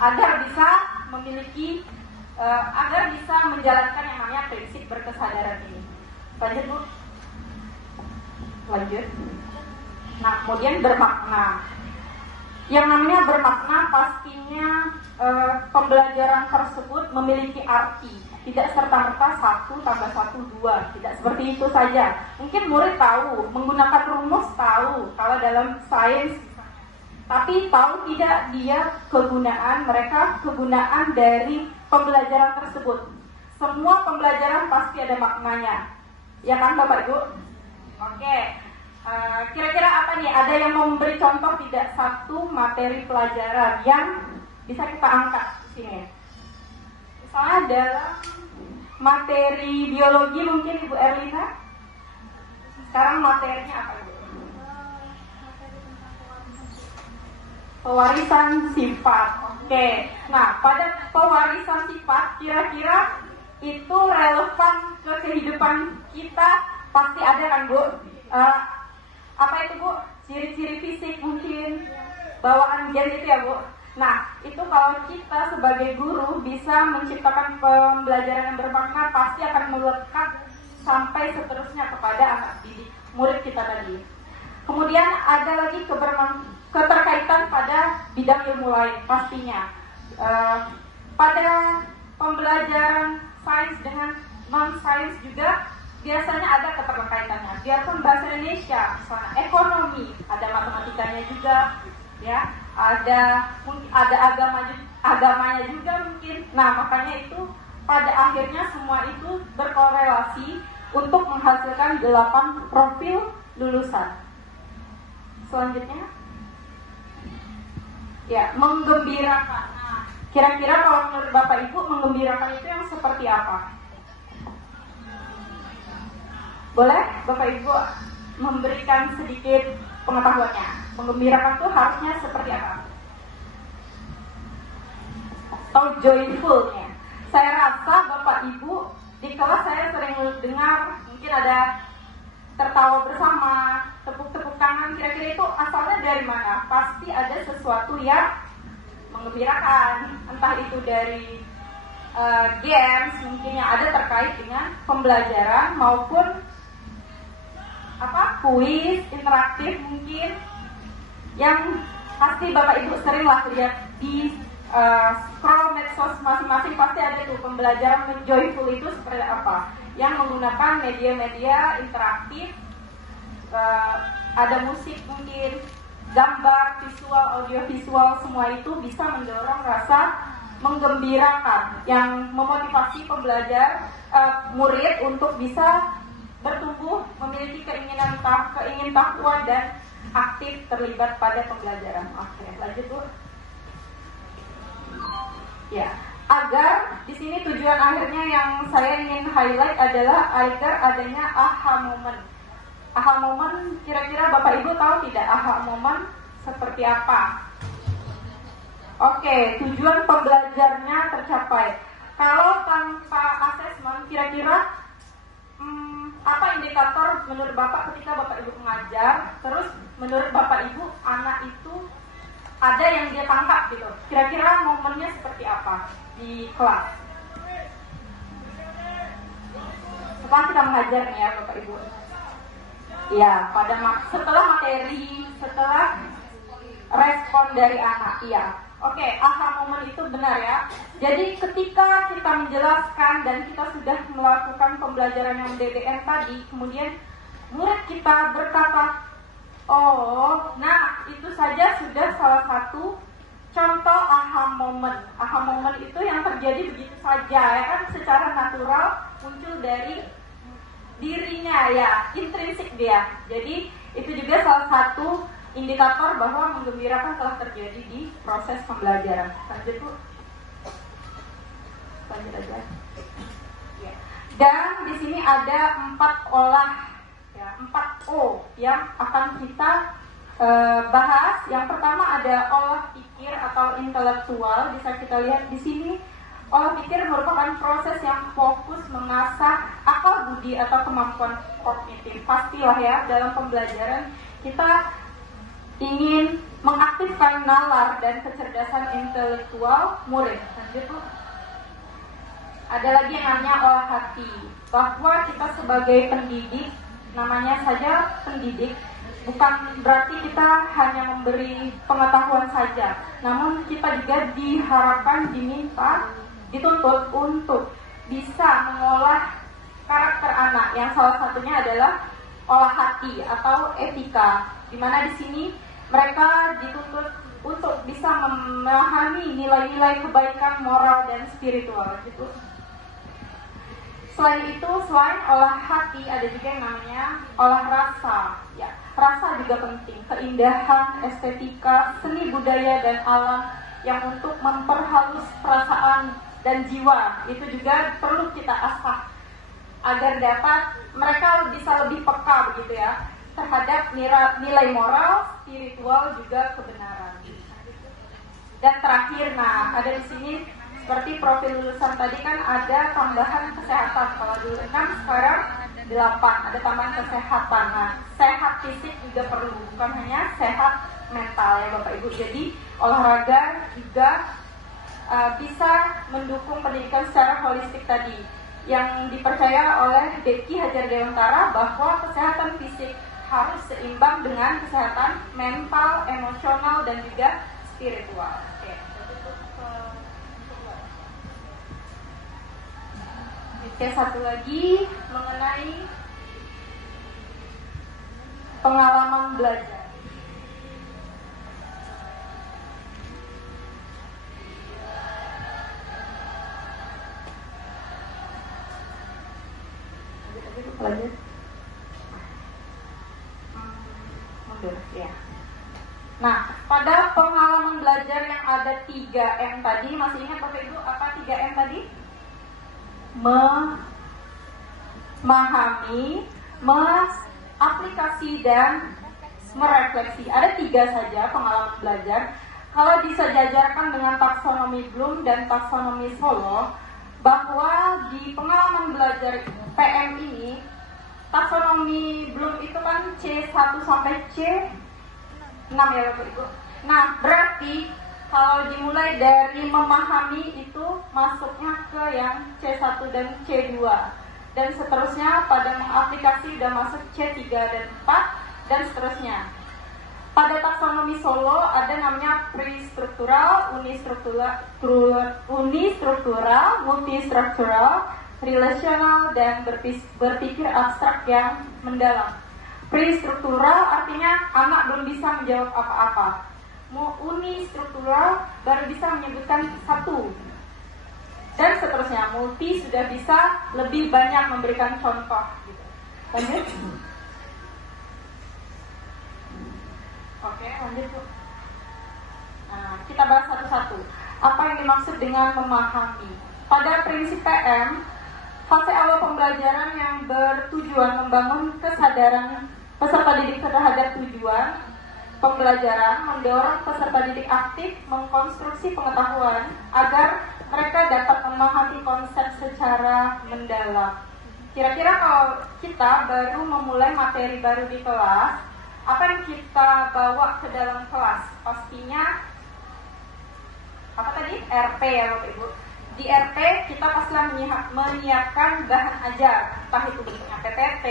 agar bisa memiliki agar bisa menjalankan yang namanya prinsip berkesadaran ini. Lanjut Bu. Lanjut. Nah, kemudian bermakna. Yang namanya bermakna pastinya pembelajaran tersebut memiliki arti. Tidak serta-merta 1 tambah 1 2. Tidak seperti itu saja. Mungkin murid tahu, menggunakan rumus tahu kalau dalam sains, tapi tahu tidak dia kegunaan dari pembelajaran tersebut. Semua pembelajaran pasti ada maknanya. Ya kan Bapak Ibu? Oke. Kira-kira apa nih? Ada yang mau memberi contoh tidak satu materi pelajaran yang bisa kita angkat di sini? Misalnya dalam materi biologi mungkin Ibu Erlina. Sekarang materinya apa Ibu? Pewarisan sifat. Oke. Nah, pada pewarisan sifat kira-kira itu relevan ke kehidupan kita, pasti ada kan Bu? Apa itu Bu? Ciri-ciri fisik mungkin, bawaan gen itu ya Bu. Nah, itu kalau kita sebagai guru bisa menciptakan pembelajaran yang bermakna, pasti akan melekat sampai seterusnya kepada anak didik murid kita tadi. Kemudian ada lagi keterkaitan pada bidang ilmu lain pastinya. Pada pembelajaran sains dengan non-sains juga biasanya ada keterkaitannya. Biarpun bahasa Indonesia, misalnya ekonomi, ada matematikanya juga, ya, ada agamanya juga mungkin. Nah, makanya itu pada akhirnya semua itu berkorelasi untuk menghasilkan 8 profil lulusan. Selanjutnya, ya, menggembirakan. Nah, kira-kira kalau menurut Bapak Ibu menggembirakan itu yang seperti apa? Boleh Bapak Ibu memberikan sedikit pengetahuannya? Menggembirakan itu harusnya seperti apa? Atau joyfulnya? Saya rasa Bapak Ibu di kelas saya sering dengar mungkin ada tertawa bersama, tepuk-tepuk tangan. Kira-kira itu asalnya dari mana? Pasti ada sesuatu yang menggembirakan, entah itu dari games mungkin yang ada terkait dengan pembelajaran maupun kuis interaktif mungkin yang pasti Bapak Ibu sering lah lihat di scroll medsos masing-masing, pasti ada tuh pembelajaran joyful itu seperti apa, yang menggunakan media-media interaktif, ada musik mungkin, gambar, visual, audiovisual, semua itu bisa mendorong rasa menggembirakan yang memotivasi pembelajar murid untuk bisa bertumbuh, memiliki keingintahuan dan aktif terlibat pada pembelajaran. Oke, lanjut Bu. Ya, agar di sini tujuan akhirnya yang saya ingin highlight adalah agar adanya aha moment. Aha moment, kira-kira Bapak Ibu tahu tidak aha moment seperti apa? Oke, tujuan pembelajarnya tercapai. Kalau tanpa asesmen, kira-kira apa indikator menurut Bapak ketika Bapak Ibu mengajar, terus menurut Bapak Ibu anak itu ada yang dia tangkap gitu? Kira-kira momennya seperti apa di kelas? Setelah kita mengajar nih ya Bapak Ibu. Ya, setelah materi, setelah respon dari anak, iya. Oke, aha momen itu benar ya. Jadi ketika kita menjelaskan dan kita sudah melakukan pembelajaran yang DDN tadi, kemudian murid kita berkata, oh, nah itu saja sudah salah satu contoh aha momen. Aha momen itu yang terjadi begitu saja, ya kan, secara natural muncul dari dirinya ya, intrinsik dia. Jadi itu juga salah satu indikator bahwa menggembirakan telah terjadi di proses pembelajaran. Lanjut Bu. Lanjut aja. Ya. Dan di sini ada 4 olah, ya, 4 O yang akan kita bahas. Yang pertama ada olah pikir atau intelektual. Bisa kita lihat di sini. Olah pikir merupakan proses yang fokus mengasah akal budi atau kemampuan kognitif. Pastilah ya dalam pembelajaran kita ingin mengaktifkan nalar dan kecerdasan intelektual murid. Lanjut, Bu. Ada lagi yang namanya olah hati, bahwa kita sebagai pendidik, namanya saja pendidik, bukan berarti kita hanya memberi pengetahuan saja, namun kita juga diharapkan, diminta, dituntut untuk bisa mengolah karakter anak, yang salah satunya adalah olah hati atau etika, di mana di sini mereka dituntut untuk bisa memahami nilai-nilai kebaikan moral dan spiritual. Gitu. Selain itu, selain olah hati, ada juga yang namanya olah rasa. Ya, rasa juga penting. Keindahan, estetika, seni budaya dan alam yang untuk memperhalus perasaan dan jiwa itu juga perlu kita asah agar dapat mereka bisa lebih peka begitu ya terhadap nilai moral, spiritual juga kebenaran. Dan terakhir, nah ada di sini seperti profil lulusan tadi kan ada tambahan kesehatan. Kalau dulu 6, sekarang 8 ada tambahan kesehatan. Nah, sehat fisik juga perlu, bukan hanya sehat mental ya Bapak Ibu. Jadi olahraga juga bisa mendukung pendidikan secara holistik tadi yang dipercaya oleh Becky Hajar Dewantara, bahwa kesehatan fisik harus seimbang dengan kesehatan mental, emosional dan juga spiritual. Oke, satu lagi mengenai pengalaman belajar. Lanjut. Mundur, ya. Nah, pada pengalaman belajar yang ada 3M tadi, masih ingat Bapak Ibu apa 3M tadi? Memahami, mengaplikasi dan merefleksi. Ada 3 saja pengalaman belajar. Kalau disejajarkan dengan taksonomi Bloom dan taksonomi Solo, bahwa di pengalaman belajar PM ini, taksonomi Bloom itu kan C1 sampai C6 ya Bapak Ibu. Nah, berarti kalau dimulai dari memahami itu masuknya ke yang C1 dan C2. Dan seterusnya pada mengaplikasi sudah masuk C3 dan 4 dan seterusnya. Pada taksonomi Solo ada namanya pre-struktural, unistruktural, multistruktural, relational, dan berpikir abstrak yang mendalam. Pre-struktural artinya anak belum bisa menjawab apa-apa. Unistruktural baru bisa menyebutkan satu. Dan seterusnya, multi sudah bisa lebih banyak memberikan contoh. Lanjut. Oke, lanjut Bu. Nah, kita bahas satu-satu. Apa yang dimaksud dengan memahami? Pada prinsip PM, fase awal pembelajaran yang bertujuan membangun kesadaran peserta didik terhadap tujuan pembelajaran, mendorong peserta didik aktif mengkonstruksi pengetahuan agar mereka dapat memahami konsep secara mendalam. Kira-kira kalau kita baru memulai materi baru di kelas, apa yang kita bawa ke dalam kelas? Pastinya apa tadi? RP ya Bapak Ibu. Di RP kita pasti menyiapkan bahan ajar, entah itu bentuknya PPT,